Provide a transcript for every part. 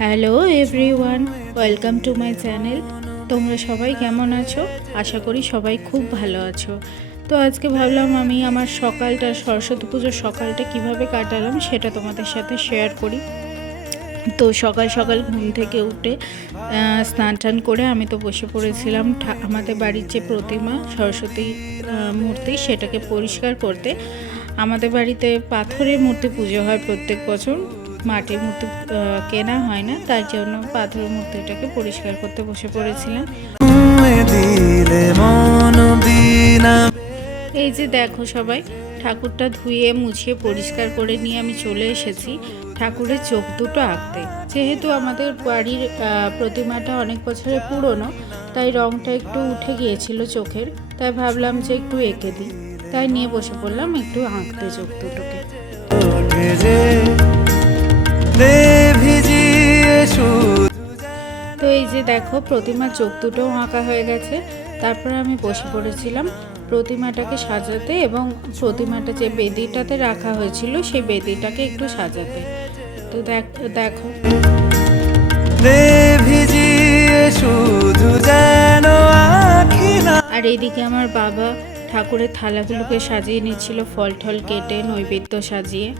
Hello everyone, welcome to my channel. তোমরা সবাই কেমন আছো? আশা করি সবাই খুব ভালো আছো। তো আজকে ভাবলাম আমি আমার সকালটা, সরস্বতী পুজোর সকালটা কিভাবে কাটালাম সেটা তোমাদের সাথে শেয়ার করি। তো সকাল সকাল ঘুম থেকে উঠে স্নান টান করে আমি তো বসে পড়েছিলাম আমাদের বাড়ির যে প্রতিমা সরস্বতী মূর্তি সেটাকে পরিষ্কার করতে। আমাদের বাড়িতে পাথরের মূর্তি পুজো হয় প্রত্যেক বছর, মাটির মূর্তি কেনা হয় না, তার জন্য পাথরের মূর্তিটাকে পরিষ্কার করতে বসে পড়েছিলাম। এই যে দেখো সবাই, ঠাকুরটা ধুয়ে মুছিয়ে পরিষ্কার করে নিয়ে আমি চলে এসেছি ঠাকুরের চোখ দুটো আঁকতে। যেহেতু আমাদের বাড়ির প্রতিমাটা অনেক বছরের পুরনো, তাই রঙটা একটু উঠে গিয়েছিল চোখের, তাই ভাবলাম যে একটু এঁকে দিই, তাই নিয়ে বসে পড়লাম একটু আঁকতে চোখ দুটোকে। তো এই যে দেখো প্রতিমার চোখ দুটো আঁকা হয়ে গেছে। তারপরে আমি বসে পড়েছিলাম প্রতিমাটাকে সাজাতে এবং প্রতিমাটা যে বেদিটাতে রাখা হয়েছিল সেই বেদিটাকে একটু সাজাতে। তো দেখো আর এইদিকে আমার বাবা ঠাকুরের থালাগুলোকে সাজিয়ে নিচ্ছিল, ফল টল কেটে নৈবেদ্য সাজিয়ে।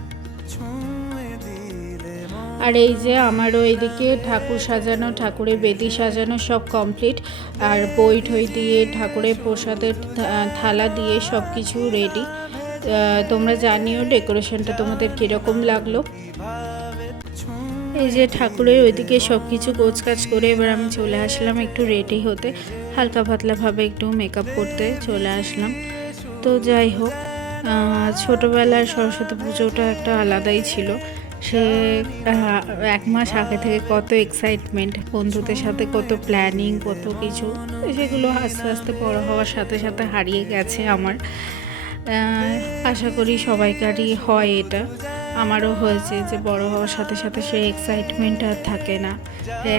আর এই যে আমারও এইদিকে ঠাকুর সাজানো, ঠাকুরের বেদি সাজানো সব কমপ্লিট। আর বই ঠই দিয়ে ঠাকুরের প্রসাদের থালা দিয়ে সব কিছু রেডি। তোমরা জানিও ডেকোরেশনটা তোমাদের কীরকম লাগলো। এই যে ঠাকুরের ওইদিকে সব কিছু গোছকাজ করে এবার আমি চলে আসলাম একটু রেডি হতে, হালকা পাতলাভাবে একটু মেকআপ করতে চলে আসলাম। তো যাই হোক, ছোটোবেলার সরস্বতী পুজোটা একটা আলাদাই ছিল। সে এক মাস আগে থেকে কত এক্সাইটমেন্ট, বন্ধুদের সাথে কত প্ল্যানিং, কত কিছু, সেগুলো আস্তে আস্তে বড় হওয়ার সাথে সাথে হারিয়ে গেছে আমার। আশা করি সবাইকারই হয় এটা, আমারও হয়েছে যে বড় হওয়ার সাথে সাথে সেই এক্সাইটমেন্ট আর থাকে না।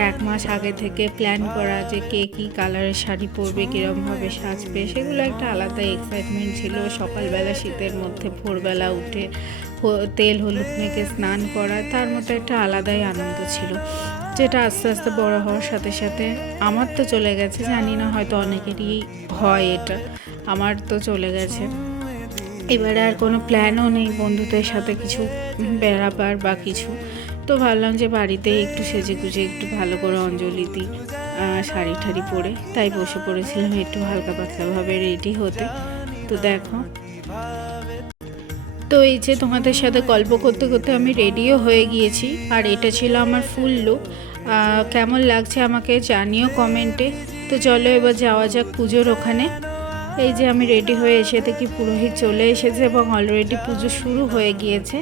এক মাস আগে থেকে প্ল্যান করা যে কে কী কালারের শাড়ি পরবে, কীরমভাবে সাজবে, সেগুলো একটা আলাদা এক্সাইটমেন্ট ছিল। সকালবেলা শীতের মধ্যে ভোরবেলা উঠে তেল হলুদ মেখে স্নান করা, তার মধ্যে একটা আলাদাই আনন্দ ছিল, যেটা আস্তে আস্তে বড় হওয়ার সাথে সাথে আমার তো চলে গেছে। জানি না, হয়তো অনেকেরই হয় এটা, আমার তো চলে গেছে। এবারে আর কোনো প্ল্যানও নেই বন্ধুদের সাথে কিছু বেড়াবার বা কিছু। তো ভাবলাম যে বাড়িতে একটু সেজে গুজে একটু ভালো করে অঞ্জলি দিই শাড়ি ঠাড়ি পরে, তাই বসে পড়েছিলাম একটু হালকা পাতলাভাবে রেডি হতে। তো দেখো, তো এই যে তোমাদের সাথে গল্প করতে করতে আমি রেডিও হয়ে গিয়েছি, আর এটা ছিল আমার ফুল লুক। কেমন লাগছে আমাকে জানিও কমেন্টে। তো চলো এবার যাওয়া যাক পুজোর ওখানে। এই যে আমি রেডি হয়ে এসে দেখি পুরোহিত চলে এসেছে এবং অলরেডি পুজো শুরু হয়ে গিয়েছে।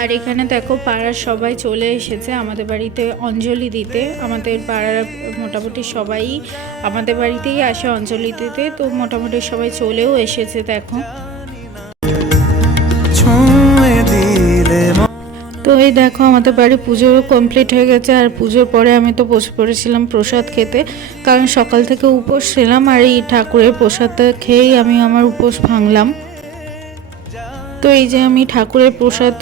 আর এখানে দেখো পাড়ার সবাই চলে এসেছে আমাদের বাড়িতে অঞ্জলি দিতে। আমাদের পাড়ার মোটামুটি সবাই আমাদের বাড়িতেই আসে অঞ্জলি দিতে, তো মোটামুটি সবাই চলেও এসেছে। দেখো, তো এই দেখো আমাদের বাড়ি পুজো কমপ্লিট হয়ে গেছে। আর পুজোর পরে আমি তো বসে পড়েছিলাম প্রসাদ খেতে, কারণ সকাল থেকে উপোস ছিলাম, আর এই ঠাকুরের প্রসাদটা খেয়েই আমি আমার উপোস ভাঙলাম। তো এই যে আমি ঠাকুরের প্রসাদ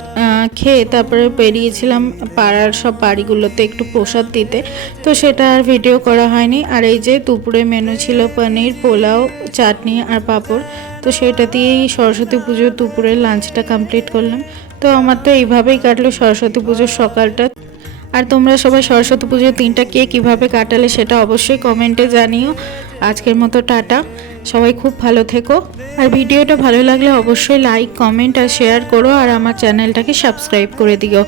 খেয়ে তারপরে বেরিয়েছিলাম পাড়ার সব বাড়িগুলোতে একটু প্রসাদ দিতে, তো সেটা আর ভিডিও করা হয়নি। আর এই যে দুপুরে মেনু ছিল পনির, পোলাও, চাটনি আর পাঁপড়। তো সেটা দিয়েই সরস্বতী পুজোর দুপুরের লাঞ্চটা কমপ্লিট করলাম। তো আমার তো এইভাবেই কাটলো সরস্বতী পুজোর সকালটা। আর তোমরা সবাই সরস্বতী পুজোর দিনটা কে কীভাবে কাটালে সেটা অবশ্যই কমেন্টে জানিও। আজকের মতো টাটা, সবাই খুব ভালো থেকো। আর ভিডিওটা ভালো লাগলে অবশ্যই লাইক, কমেন্ট আর শেয়ার করো, আর আমার চ্যানেলটাকে সাবস্ক্রাইব করে দিও।